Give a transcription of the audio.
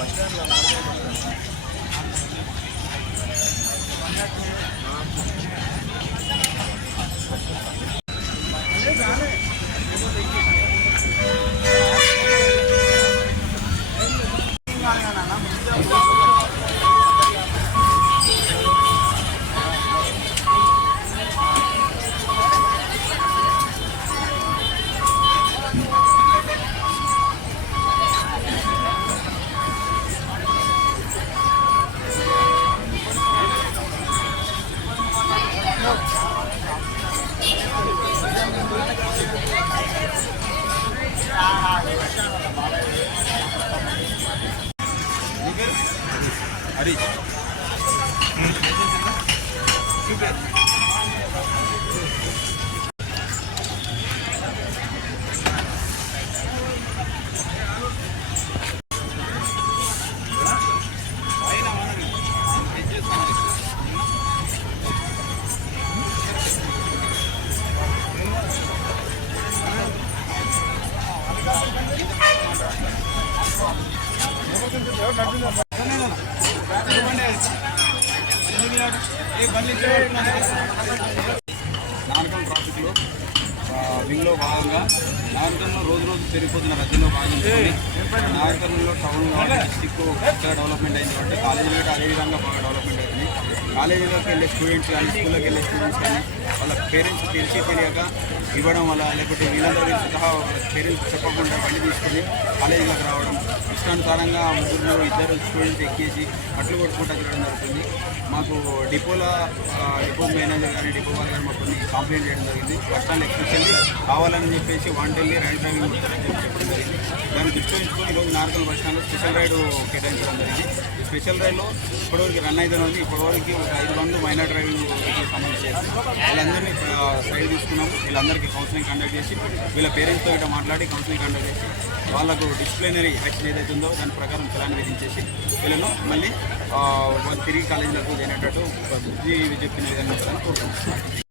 Bus stand Harish నాటకం ట్రాఫిక్లో వింగ్లో భాగంగా నాగరికంలో రోజు రోజు పెరిగిపోతున్న రద్దీలో భాగంగా నాగరికంలో టౌన్ డిస్టిక్ డెవలప్మెంట్ అయింది కాబట్టి కాలేజీలో కూడా అదే విధంగా బాగా డెవలప్మెంట్ అవుతుంది కాలేజీలోకి వెళ్ళే స్టూడెంట్స్ కానీ స్కూల్లోకి వెళ్ళే స్టూడెంట్స్ కానీ వాళ్ళ పేరెంట్స్ తెలిసి తెలియక ఇవ్వడం వల్ల లేకపోతే వీళ్ళందరూ సహా పేరెంట్స్ చెప్పకుండా బండి తీసుకొని కాలేజీలోకి రావడం ఇష్టానుసారంగా ముగ్గురు ఇద్దరు స్టూడెంట్స్ ఎక్కేసి అట్లు కొట్టుకుంటా తిరగడం జరుగుతుంది. మాకు డిపోలో డిపో మేనేజర్ కానీ డిపో వాళ్ళు కానీ మాకు కొన్ని కంప్లైంట్ చేయడం జరిగింది. బస్ స్టాండ్ ఎక్స్పెషల్లీ కావాలని చెప్పేసి వన్ ఢిల్లీ రైడ్ డ్రైవింగ్ చెప్పి చెప్పడం జరిగింది. దాన్ని దృష్టి ఉంచుకొని ఈరోజు నార్కల్ బస్ స్టాండ్లో స్పెషల్ రైడ్ కేటాయించడం జరిగింది. స్పెషల్ రైలు ఇప్పటివరకు రన్ అయితే ఉంది. ఇప్పటివరకు ఒక ఐదు వందలు మైనర్ డ్రైవింగ్ సంబంధించి చేసి వాళ్ళందరినీ సైడ్ తీసుకున్నాము. వీళ్ళందరికీ కౌన్సిలింగ్ కండక్ట్ చేసి వీళ్ళ పేరెంట్స్తో ఇట్లా మాట్లాడి కౌన్సిలింగ్ కండక్ట్ చేసి వాళ్ళకు డిసిప్లినరీ యాక్షన్ ఏదైతే ఉందో దాని ప్రకారం చలాన్ని విధించేసి వీళ్ళను మళ్ళీ వాళ్ళు తిరిగి కాలేజీలకు చేయనట్టు బుద్ధి చెప్పిన విధంగా కోరుకుంటున్నాను